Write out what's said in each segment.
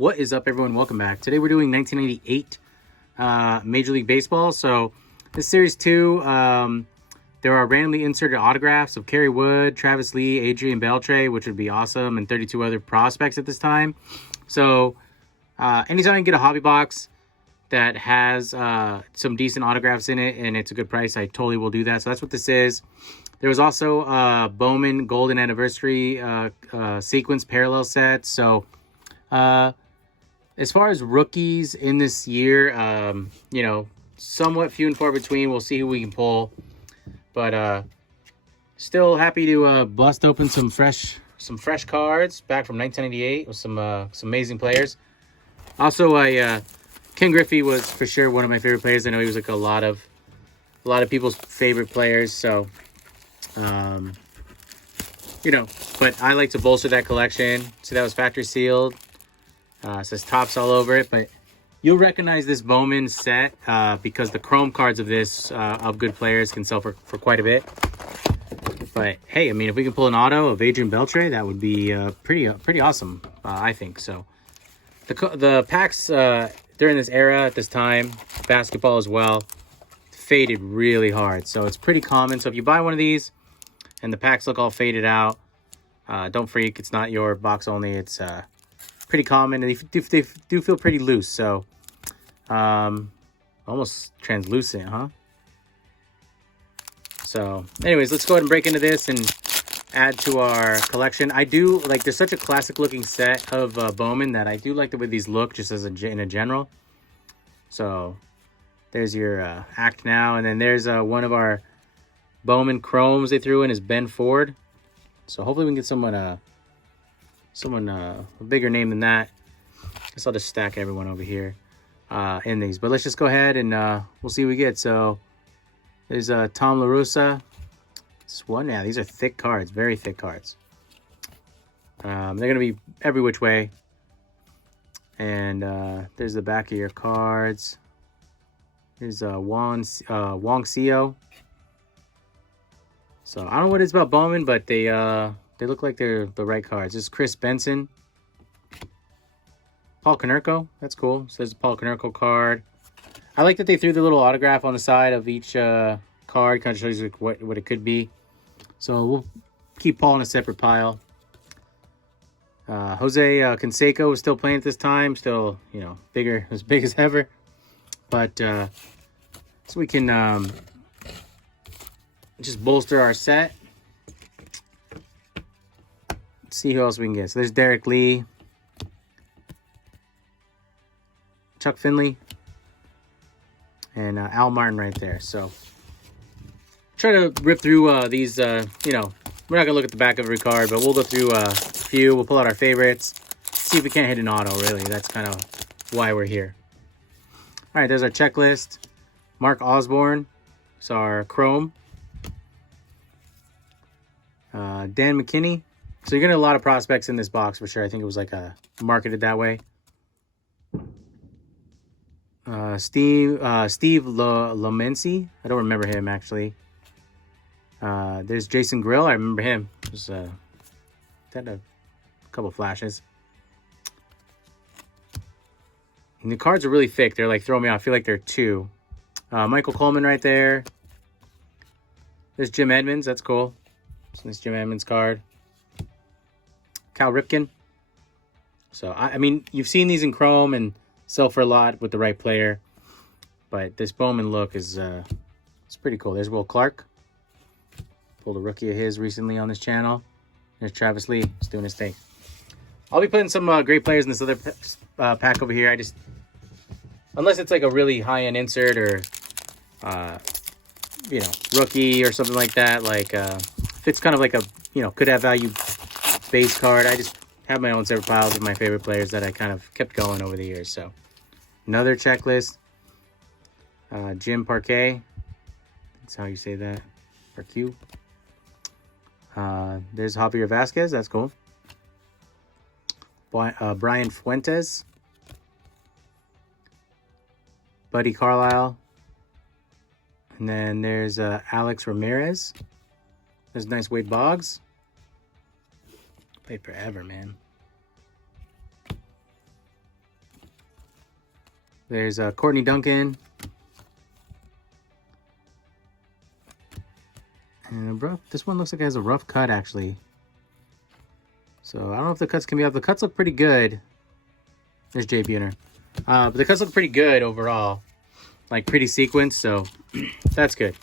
What is up, everyone? Welcome back. Today we're doing 1998 Major League Baseball. So this Series 2, there are randomly inserted autographs of Kerry Wood, Travis Lee, Adrian Beltre, which would be awesome, and 32 other prospects at this time. So anytime I can get a hobby box that has some decent autographs in it and it's a good price, I totally will do that. So that's what this is. There was also Bowman Golden Anniversary sequence parallel set. So as far as rookies in this year, you know, somewhat few and far between. We'll see who we can pull. But still happy to bust open some fresh cards back from 1998 with some amazing players. Also, Ken Griffey was for sure one of my favorite players. I know he was like a lot of people's favorite players. So, you know, but I like to bolster that collection. So that was factory sealed. It says Topps all over it, but you'll recognize this Bowman set because the chrome cards of this of good players can sell for quite a bit. But hey, I mean, if we can pull an auto of Adrian Beltre, that would be pretty awesome, I think. So the packs during this era, at this time, basketball as well, faded really hard. So it's pretty common. So if you buy one of these and the packs look all faded out, don't freak. It's not your box only. It's pretty common, and they do feel pretty loose. So almost translucent, huh? So anyways, let's go ahead and break into this and add to our collection. I do like, there's such a classic looking set of Bowman that I do like the way these look, just as in a general. So there's your Act Now, and then there's one of our Bowman chromes they threw in is Ben Ford. So hopefully we can get someone a bigger name than that. I guess I'll just stack everyone over here in these. But let's just go ahead and we'll see what we get. So there's Tom Larussa. This one, yeah, these are thick cards, very thick cards. They're going to be every which way. And there's the back of your cards. Here's Wong Seo. So I don't know what it's about Bowman, but they look like they're the right cards. This is Chris Benson. Paul Konerko. That's cool. So there's a Paul Konerko card. I like that they threw the little autograph on the side of each card. Kind of shows you what it could be. So we'll keep Paul in a separate pile. Jose Canseco was still playing at this time. Still, you know, as big as ever. But so we can just bolster our set. See who else we can get. So there's Derek Lee, Chuck Finley, and Al Martin right there. So try to rip through these. You know, we're not gonna look at the back of every card, but we'll go through a few. We'll pull out our favorites. See if we can't hit an auto. Really, that's kind of why we're here. All right, there's our checklist. Mark Osborne. It's our chrome. Dan McKinney. So you're getting a lot of prospects in this box for sure. I think it was like marketed that way. Steve Lomensi. I don't remember him actually. There's Jason Grill. I remember him. It was had a couple flashes. And the cards are really thick. They're like throwing me off. I feel like they're two. Michael Coleman right there. There's Jim Edmonds. That's cool. So this Jim Edmonds card. Cal Ripken. So, I mean, you've seen these in chrome and sell for a lot with the right player. But this Bowman look is it's pretty cool. There's Will Clark. Pulled a rookie of his recently on this channel. There's Travis Lee. He's doing his thing. I'll be putting some great players in this other pack over here. Unless it's like a really high-end insert or, you know, rookie or something like that. Like, if it's kind of like a, you know, could have value base card. I just have my own separate piles of my favorite players that I kind of kept going over the years. So another checklist. Jim Parquet. That's how you say that. Parque. There's Javier Vasquez. That's cool. Brian Fuentes. Buddy Carlisle. And then there's Alex Ramirez. There's nice Wade Boggs. Played forever, man. There's Courtney Duncan. And this one looks like it has a rough cut, actually. So I don't know if the cuts can be up. The cuts look pretty good. There's Jay Buhner. But the cuts look pretty good overall. Like pretty sequenced, so that's good.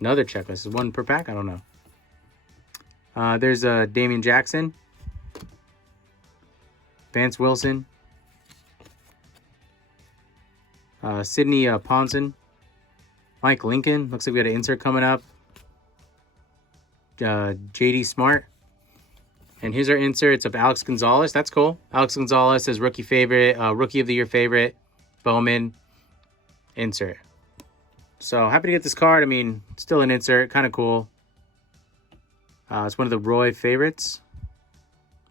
Another checklist. Is one per pack? I don't know. There's Damian Jackson. Vance Wilson. Sidney Ponson. Mike Lincoln. Looks like we got an insert coming up. JD Smart. And here's our inserts of Alex Gonzalez. That's cool. Alex Gonzalez is rookie favorite, rookie of the year favorite, Bowman insert. So happy to get this card. I mean, still an insert, kind of cool. It's one of the Roy favorites.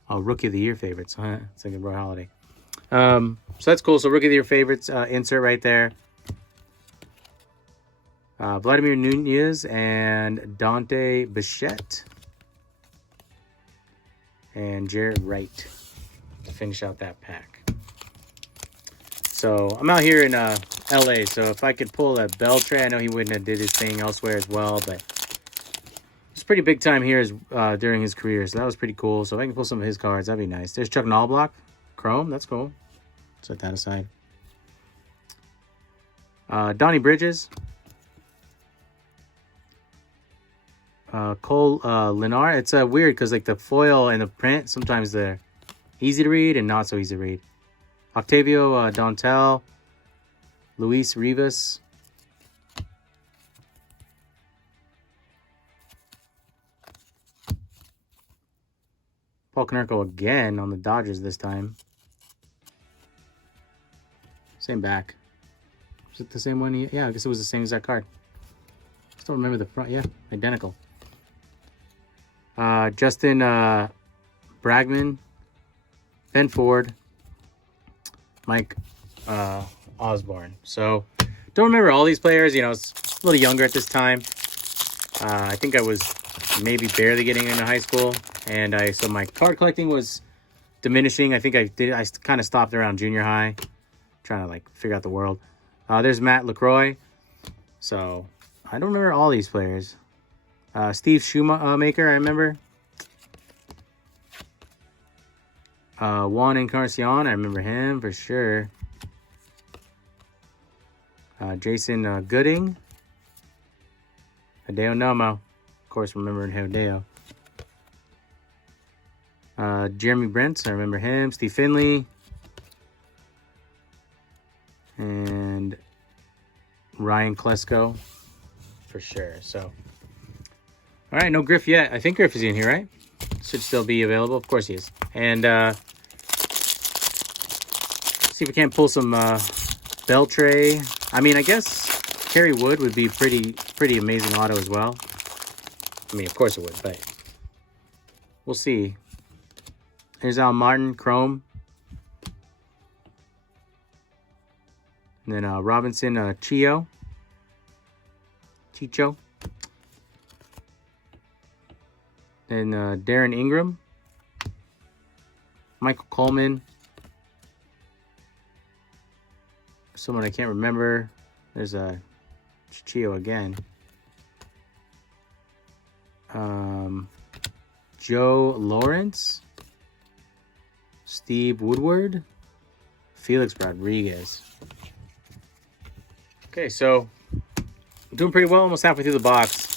Oh, rookie of the year favorites. It's like a Roy Holiday. So that's cool. So rookie of the year favorites insert right there. Vladimir Nunez and Dante Bichette. And Jared Wright to finish out that pack. So I'm out here in LA, so if I could pull a Beltray, I know he wouldn't have did his thing elsewhere as well, but it's pretty big time here during his career, so that was pretty cool. So if I can pull some of his cards, that'd be nice. There's Chuck Knobloch, Chrome, that's cool. Set that aside. Donnie Bridges. Cole Lennar. It's weird because like the foil and the print, sometimes they're easy to read and not so easy to read. Octavio Dontel. Luis Rivas. Paul Konerko again on the Dodgers this time. Same back. Is it the same one? Yeah, I guess it was the same exact card. Still remember the front. Yeah, identical. Justin Bragman, Ben Ford, Mike Osborne. So don't remember all these players. You know, it's a little younger at this time. I think I was maybe barely getting into high school, and so my card collecting was diminishing. I think I kind of stopped around junior high, trying to like figure out the world. There's Matt LaCroix. So I don't remember all these players. Steve Shoemaker, I remember. Juan Encarnacion, I remember him for sure. Jason Gooding. Hideo Nomo. Of course, remembering Hideo. Jeremy Brents, I remember him. Steve Finley. And Ryan Klesko. For sure, so. All right, no Griff yet. I think Griff is in here, right? Should still be available. Of course he is. And see if we can't pull some Beltray. I mean, I guess Kerry Wood would be pretty amazing auto as well. I mean, of course it would, but we'll see. Here's Al Martin, Chrome. And then Robinson Chicho. And Darren Ingram. Michael Coleman. Someone I can't remember. There's a Chicho again. Joe Lawrence. Steve Woodward. Felix Rodriguez. Okay, so I'm doing pretty well, almost halfway through the box.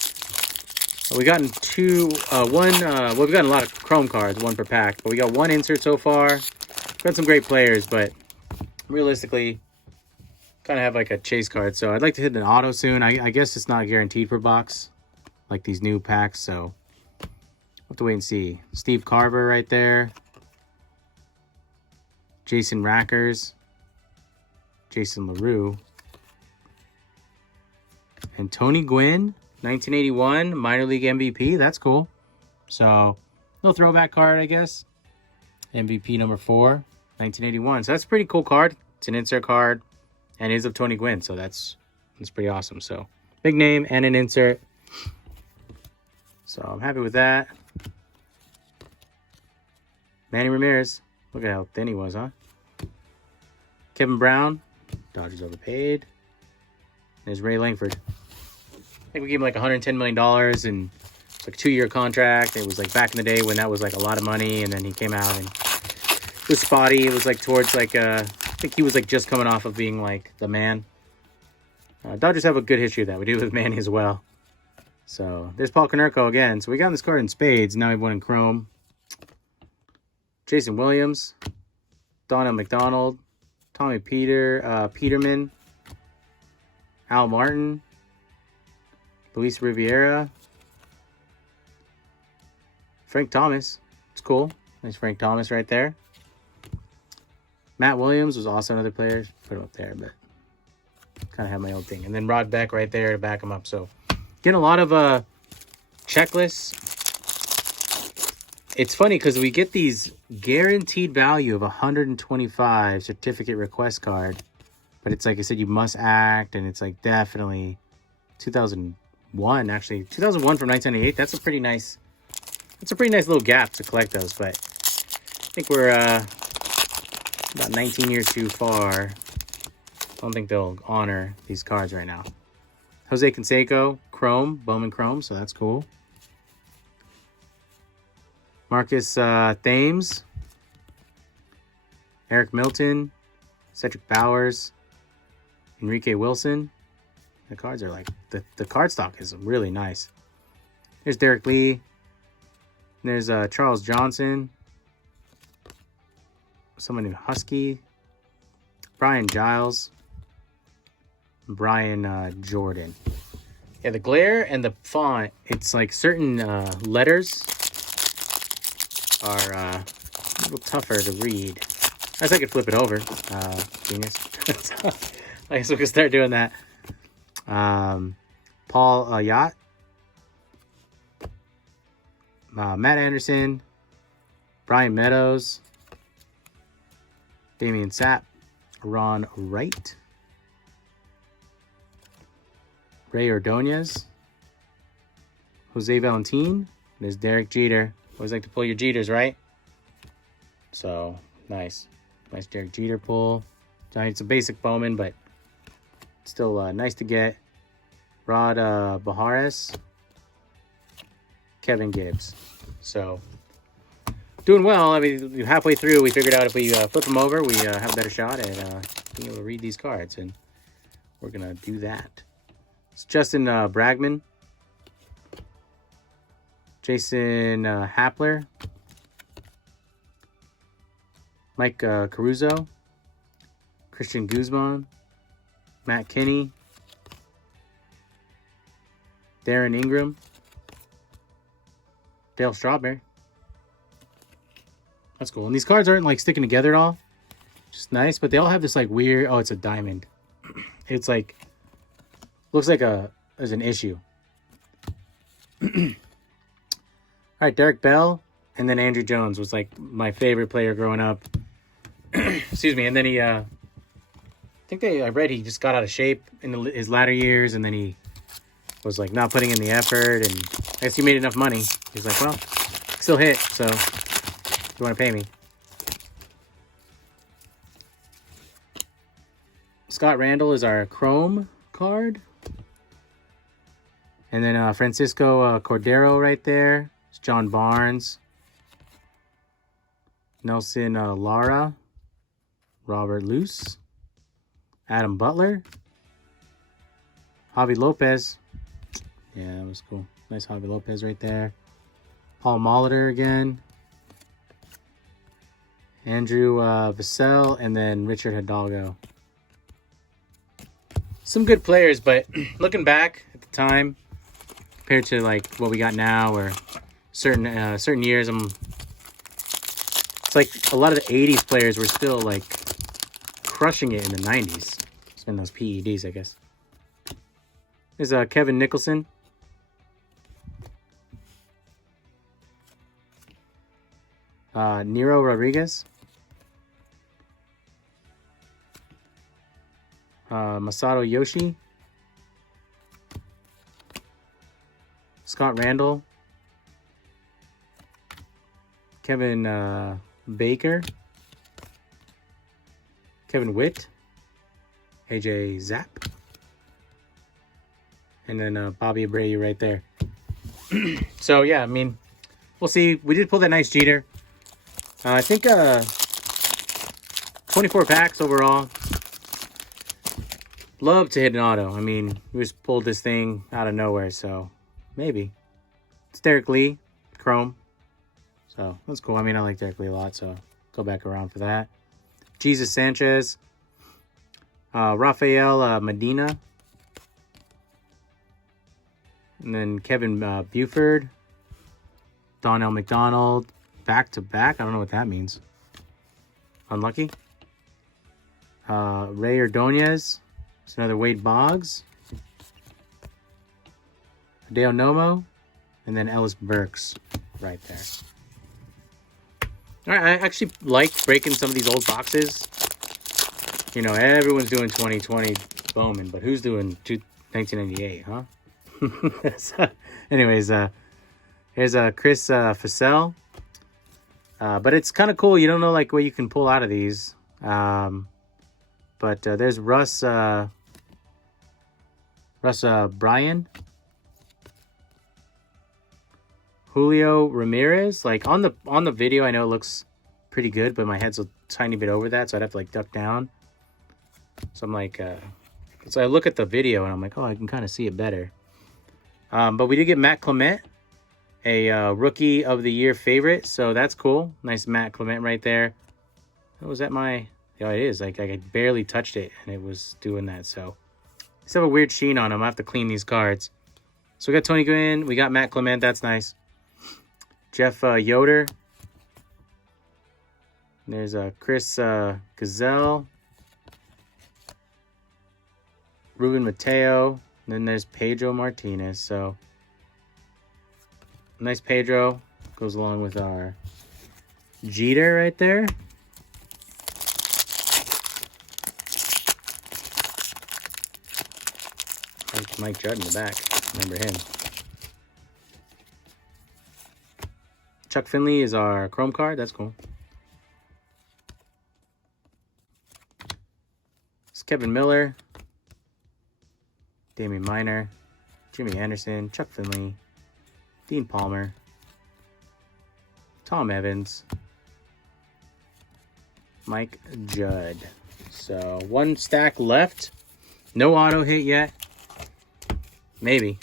We've gotten we've gotten a lot of Chrome cards, one per pack, but we got one insert so far. We've got some great players, but realistically, kind of have like a chase card. So I'd like to hit an auto soon. I guess it's not guaranteed per box, like these new packs, so we'll have to wait and see. Steve Carver right there. Jason Rackers. Jason LaRue. And Tony Gwynn, 1981, minor league MVP. That's cool. So, little throwback card, I guess. MVP number 4, 1981. So, that's a pretty cool card. It's an insert card. And it is of Tony Gwynn. So, that's pretty awesome. So, big name and an insert. So, I'm happy with that. Manny Ramirez. Look at how thin he was, huh? Kevin Brown. Dodgers overpaid. There's Ray Langford. I think we gave him like $110 million and it's like a 2-year contract. It was like back in the day when that was like a lot of money, and then he came out and it was spotty. It was like towards like I think he was like just coming off of being like the man. Dodgers have a good history of that. We do with Manny as well. So there's Paul Konerko again. So we got this card in spades. Now we have one in chrome. Jason Williams, Donnell McDonald, Tommy Peterman, Al Martin, Luis Riviera, Frank Thomas. It's cool. Nice Frank Thomas right there. Matt Williams was also another player. Put him up there, but kind of have my own thing. And then Rod Beck right there to back him up. So getting a lot of checklists. It's funny because we get these guaranteed value of 125 certificate request card. But it's like I said, you must act. And it's like definitely 2001, actually. 2001 from 1998. That's a pretty nice little gap to collect those. But I think we're about 19 years too far. I don't think they'll honor these cards right now. Jose Canseco, Chrome, Bowman Chrome, so that's cool. Marcus Thames, Eric Milton, Cedric Bowers, Enrique Wilson. The cards are like, the card stock is really nice. There's Derek Lee. There's Charles Johnson. Someone named Husky. Brian Giles. Brian Jordan. Yeah, the glare and the font, it's like certain letters are a little tougher to read. I guess I could flip it over. Genius. I guess we could start doing that. Paul Yacht. Matt Anderson. Brian Meadows. Damian Sapp. Ron Wright. Ray Ordonez. Jose Valentin. There's Derek Jeter. Always like to pull your Jeters, right? So, nice. Nice Derek Jeter pull. It's a basic Bowman, but still nice to get. Rod Baharis. Kevin Gibbs. So, doing well. I mean, halfway through, we figured out if we flip them over, we have a better shot at being able to read these cards. And we're going to do that. It's Justin Bragman. Jason Hapler. Mike Caruso. Christian Guzman. Matt Kinney. Darren Ingram. Dale Strawberry. That's cool. And these cards aren't like sticking together at all. Just nice, but they all have this like weird, oh, it's a diamond. It's like, looks like there's an issue. All right, Derek Bell, and then Andrew Jones was like my favorite player growing up. Excuse me. And then he, I read he just got out of shape in his latter years, and then he was like not putting in the effort, and I guess he made enough money. He's like, well, still hit, so you want to pay me. Scott Randall is our Chrome card. And then Francisco Cordero right there. It's John Barnes. Nelson Lara. Robert Luce. Adam Butler. Javi Lopez. Yeah, that was cool. Nice Javi Lopez right there. Paul Molitor again. Andrew Vassell. And then Richard Hidalgo. Some good players, but looking back at the time, compared to like what we got now, or certain years, it's like a lot of the 80s players were still like crushing it in the 90s. It's been those PEDs, I guess. There's Kevin Nicholson. Nero Rodriguez. Masato Yoshi. Scott Randall. Kevin Baker, Kevin Witt, AJ Zapp, and then Bobby Abreu right there. So, yeah, I mean, we'll see. We did pull that nice Jeter. I think 24 packs overall. Love to hit an auto. I mean, we just pulled this thing out of nowhere, so maybe. It's Derek Lee, Chrome. So, that's cool. I mean, I like Derek Lee a lot, so go back around for that. Jesus Sanchez. Rafael Medina. And then Kevin Buford. Donnell McDonald. Back-to-back. I don't know what that means. Unlucky. Ray Ordonez. It's another Wade Boggs. Hideo Nomo. And then Ellis Burks right there. All right, I actually like breaking some of these old boxes. You know, everyone's doing 2020 Bowman, but who's doing 1998, huh? So, anyways, here's Chris Facel. But it's kind of cool. You don't know like what you can pull out of these. But there's Russ Bryan. Julio Ramirez. Like on the video, I know it looks pretty good, but my head's a tiny bit over that, so I'd have to like duck down. So I'm like, so I look at the video and I'm like, oh, I can kind of see it better. But we did get Matt Clement, a Rookie of the Year favorite, so that's cool. Nice Matt Clement right there. Oh, was that my? Yeah, it is. Like I barely touched it and it was doing that. So these have a weird sheen on them. I have to clean these cards. So we got Tony Gwynn, we got Matt Clement. That's nice. Jeff Yoder. There's Chris Gazelle. Ruben Mateo. And then there's Pedro Martinez. So, nice Pedro. Goes along with our Jeter right there. Mike Judd in the back. Remember him. Chuck Finley is our Chrome card. That's cool. It's Kevin Miller. Damian Minor. Jimmy Anderson. Chuck Finley. Dean Palmer. Tom Evans. Mike Judd. So, one stack left. No auto hit yet. Maybe.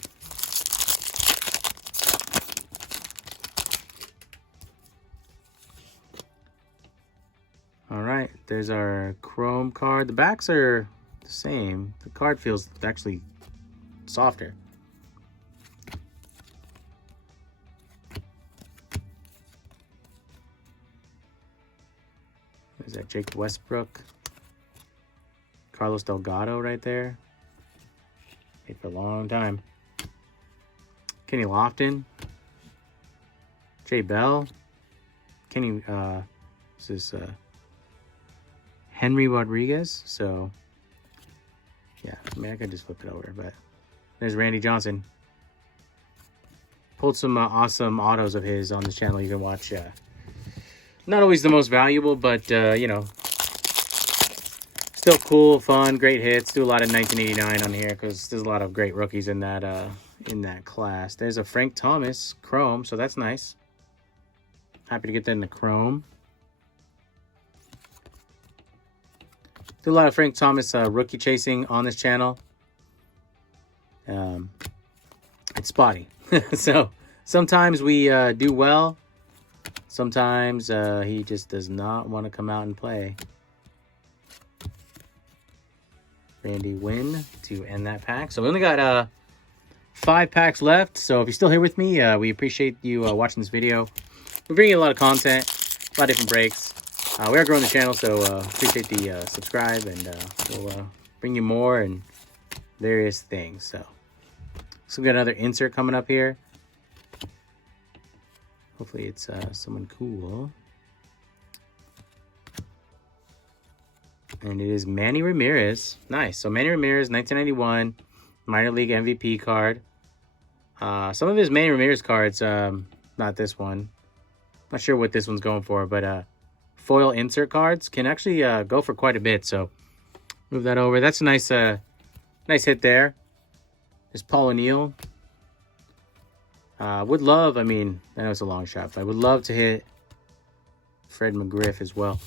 All right, there's our Chrome card. The backs are the same. The card feels actually softer. There's that Jake Westbrook. Carlos Delgado right there. Played for a long time. Kenny Lofton. Jay Bell. Kenny, this is Henry Rodriguez. So, yeah, I mean, I could just flip it over, but there's Randy Johnson. Pulled some awesome autos of his on this channel. You can watch. Not always the most valuable, but, you know, still cool, fun, great hits. Do a lot of 1989 on here because there's a lot of great rookies in that class. There's a Frank Thomas Chrome, so that's nice. Happy to get that in the Chrome. Do a lot of Frank Thomas rookie chasing on this channel. It's spotty. So sometimes we do well. Sometimes he just does not want to come out and play. Randy Wynn to end that pack. So we only got 5 packs left. So if you're still here with me, we appreciate you watching this video. We're bringing a lot of content, a lot of different breaks. We are growing the channel, so appreciate the subscribe, and we'll bring you more and various things. So we got another insert coming up here. Hopefully it's someone cool. And it is Manny Ramirez. Nice. So Manny Ramirez, 1991 minor league MVP card. Some of his Manny Ramirez cards, not this one. Not sure what this one's going for, but foil insert cards can actually go for quite a bit. So move that over. That's a nice nice hit there. There's Paul O'Neill. Would love, I mean, I know it's a long shot, but I would love to hit Fred McGriff as well.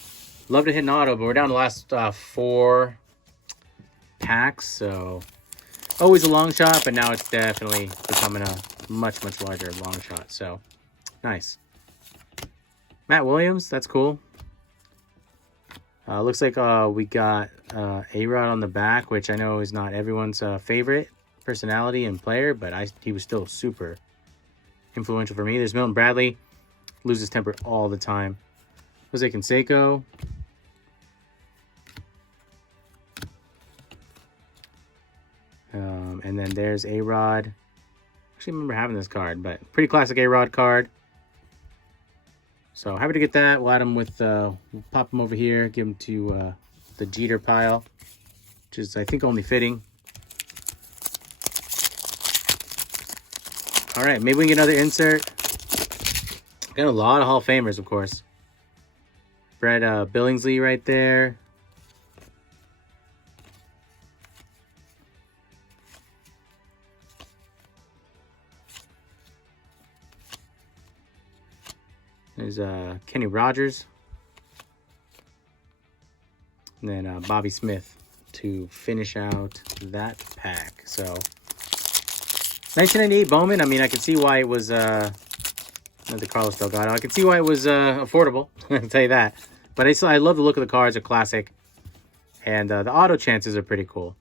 Love to hit an auto, but we're down to the last 4 packs, so always a long shot, but now it's definitely becoming a much larger long shot. So nice. Matt Williams, that's cool. Looks like we got A-Rod on the back, which I know is not everyone's favorite personality and player, but he was still super influential for me. There's Milton Bradley, loses temper all the time. Jose Canseco. And then there's A-Rod. Actually, I remember having this card, but pretty classic A-Rod card. So happy to get that. We'll add him with, we'll pop him over here, give him to the Jeter pile, which is, I think, only fitting. All right, maybe we can get another insert. Got a lot of Hall of Famers, of course. Brett Billingsley right there. There's Kenny Rogers. And then Bobby Smith to finish out that pack. So 1998 Bowman. I mean, I can see why it was not the Carlos Delgado. I can see why it was affordable. I'll tell you that. But I love the look of the cards. They're classic. And the auto chances are pretty cool.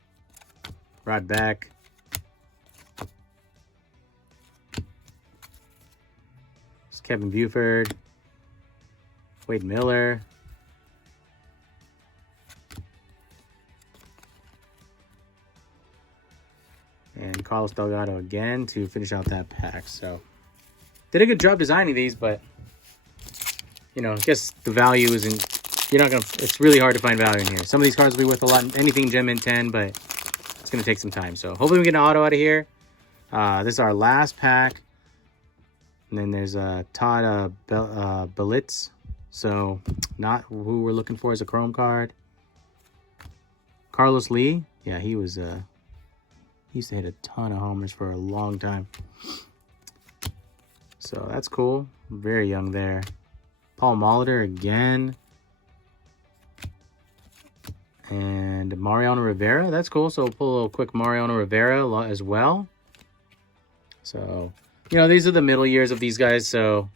Rod Beck. It's Kevin Buford. Wade Miller. And Carlos Delgado again to finish out that pack. So did a good job designing these, but you know, I guess the value isn't, it's really hard to find value in here. Some of these cards will be worth a lot, anything gem in 10, but it's going to take some time. So hopefully we get an auto out of here. This is our last pack. And then there's Todd Belitz. So not who we're looking for as a chrome card. Carlos Lee. Yeah, he was, he used to hit a ton of homers for a long time. So that's cool. Very young there. Paul Molitor again. And Mariano Rivera. That's cool. So we'll pull a little quick Mariano Rivera as well. So, you know, these are the middle years of these guys. So,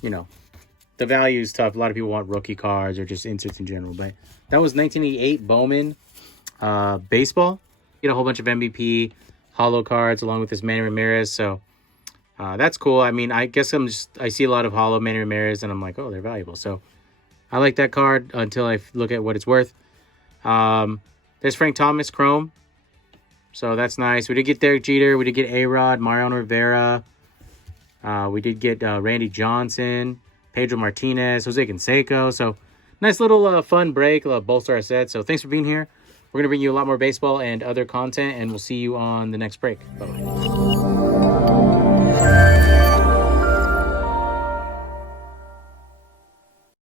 you know, the value is tough. A lot of people want rookie cards or just inserts in general. But that was 1988 Bowman baseball. Get a whole bunch of MVP holo cards along with this Manny Ramirez. So that's cool. I mean, I guess I see a lot of holo Manny Ramirez and I'm like, oh, they're valuable. So I like that card until I look at what it's worth. There's Frank Thomas chrome. So that's nice. We did get Derek Jeter. We did get A-Rod, Mariano Rivera. We did get Randy Johnson, Pedro Martinez, Jose Canseco. So nice little fun break, bolster our set. So thanks for being here. We're going to bring you a lot more baseball and other content, and we'll see you on the next break. Bye-bye.